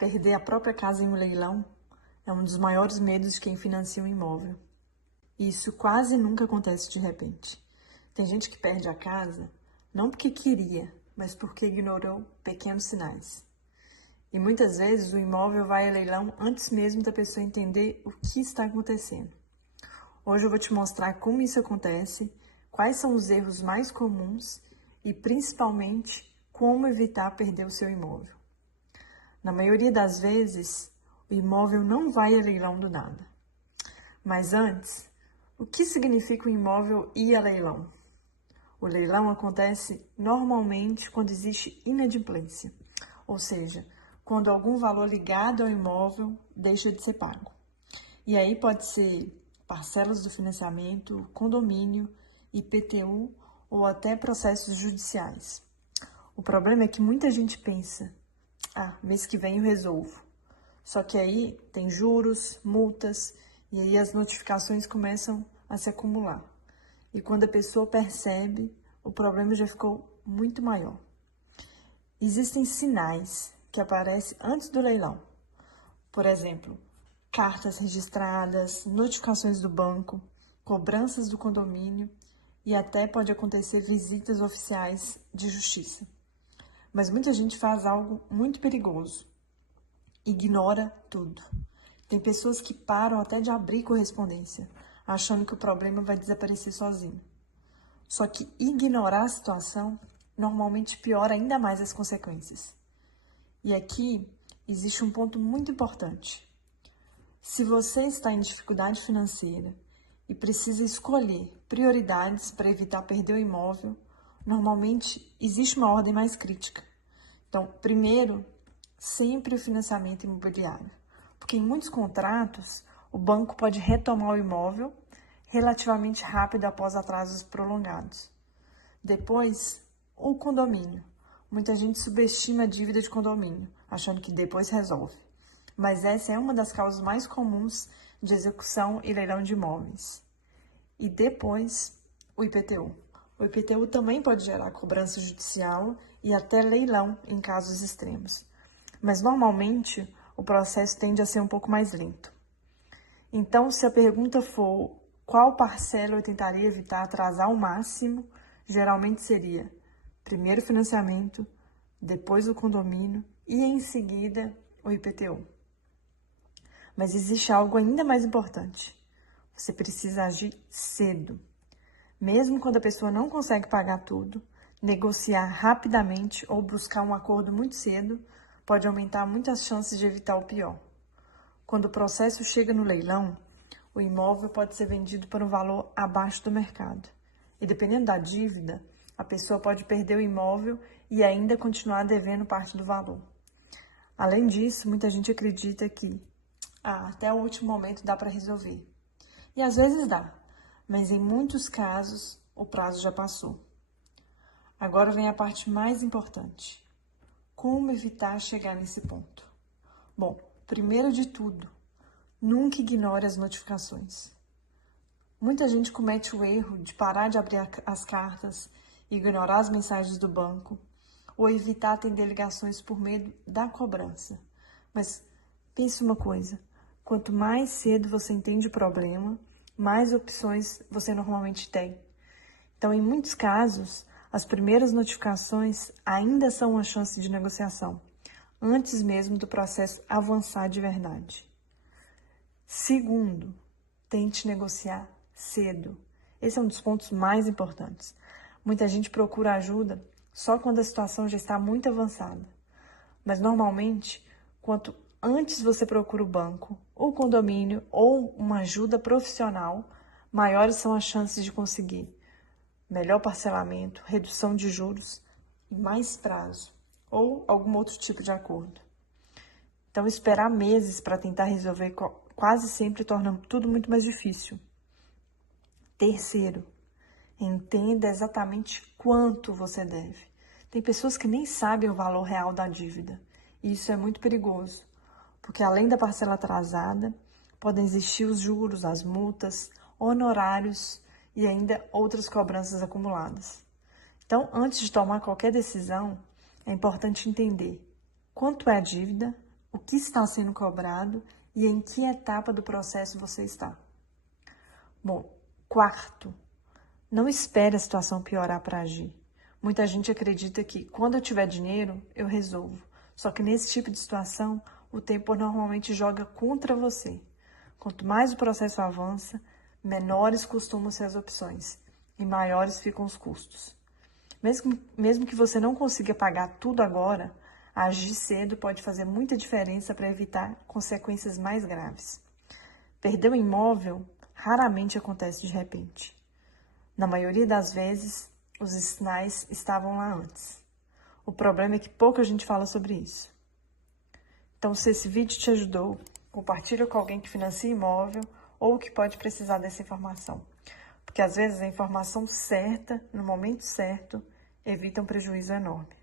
Perder a própria casa em um leilão é um dos maiores medos de quem financia um imóvel. E isso quase nunca acontece de repente. Tem gente que perde a casa não porque queria, mas porque ignorou pequenos sinais. E muitas vezes o imóvel vai a leilão antes mesmo da pessoa entender o que está acontecendo. Hoje eu vou te mostrar como isso acontece, quais são os erros mais comuns e principalmente como evitar perder o seu imóvel. Na maioria das vezes, o imóvel não vai a leilão do nada. Mas antes, o que significa o imóvel ir a leilão? O leilão acontece normalmente quando existe inadimplência, ou seja, quando algum valor ligado ao imóvel deixa de ser pago. E aí pode ser parcelas do financiamento, condomínio, IPTU ou até processos judiciais. O problema é que muita gente pensa, mês que vem eu resolvo. Só que aí tem juros, multas, e aí as notificações começam a se acumular. E quando a pessoa percebe, o problema já ficou muito maior. Existem sinais que aparecem antes do leilão. Por exemplo, cartas registradas, notificações do banco, cobranças do condomínio e até pode acontecer visitas oficiais de justiça. Mas muita gente faz algo muito perigoso. Ignora tudo. Tem pessoas que param até de abrir correspondência, achando que o problema vai desaparecer sozinho. Só que ignorar a situação normalmente piora ainda mais as consequências. E aqui existe um ponto muito importante. Se você está em dificuldade financeira e precisa escolher prioridades para evitar perder o imóvel, normalmente existe uma ordem mais crítica. Então, primeiro, sempre o financiamento imobiliário, porque em muitos contratos o banco pode retomar o imóvel relativamente rápido após atrasos prolongados. Depois, o condomínio. Muita gente subestima a dívida de condomínio, achando que depois resolve. Mas essa é uma das causas mais comuns de execução e leilão de imóveis. E depois, o IPTU. O IPTU também pode gerar cobrança judicial e até leilão em casos extremos. Mas normalmente o processo tende a ser um pouco mais lento. Então, se a pergunta for qual parcela eu tentaria evitar atrasar ao máximo, geralmente seria primeiro o financiamento, depois o condomínio e em seguida o IPTU. Mas existe algo ainda mais importante. Você precisa agir cedo. Mesmo quando a pessoa não consegue pagar tudo, negociar rapidamente ou buscar um acordo muito cedo pode aumentar muitas chances de evitar o pior. Quando o processo chega no leilão, o imóvel pode ser vendido por um valor abaixo do mercado. E dependendo da dívida, a pessoa pode perder o imóvel e ainda continuar devendo parte do valor. Além disso, muita gente acredita que até o último momento dá para resolver. E às vezes dá, mas em muitos casos o prazo já passou. Agora vem a parte mais importante. Como evitar chegar nesse ponto? Bom, primeiro de tudo, nunca ignore as notificações. Muita gente comete o erro de parar de abrir as cartas, ignorar as mensagens do banco ou evitar atender ligações por medo da cobrança. Mas pense uma coisa, quanto mais cedo você entende o problema, mais opções você normalmente tem. Então, em muitos casos, as primeiras notificações ainda são uma chance de negociação, antes mesmo do processo avançar de verdade. Segundo, tente negociar cedo. Esse é um dos pontos mais importantes. Muita gente procura ajuda só quando a situação já está muito avançada. Mas normalmente, quanto antes você procura o banco, o condomínio ou uma ajuda profissional, maiores são as chances de conseguir melhor parcelamento, redução de juros e mais prazo, ou algum outro tipo de acordo. Então, esperar meses para tentar resolver quase sempre torna tudo muito mais difícil. Terceiro, entenda exatamente quanto você deve. Tem pessoas que nem sabem o valor real da dívida, e isso é muito perigoso, porque além da parcela atrasada, podem existir os juros, as multas, honorários e ainda outras cobranças acumuladas. Então, antes de tomar qualquer decisão, é importante entender quanto é a dívida, o que está sendo cobrado e em que etapa do processo você está. Bom, quarto, não espere a situação piorar para agir. Muita gente acredita que quando eu tiver dinheiro, eu resolvo. Só que nesse tipo de situação, o tempo normalmente joga contra você. Quanto mais o processo avança, menores costumam ser as opções e maiores ficam os custos. Mesmo que você não consiga pagar tudo agora, agir cedo pode fazer muita diferença para evitar consequências mais graves. Perder o imóvel raramente acontece de repente. Na maioria das vezes, os sinais estavam lá antes. O problema é que pouca gente fala sobre isso. Então, se esse vídeo te ajudou, compartilha com alguém que financia imóvel ou que pode precisar dessa informação. Porque às vezes a informação certa, no momento certo, evita um prejuízo enorme.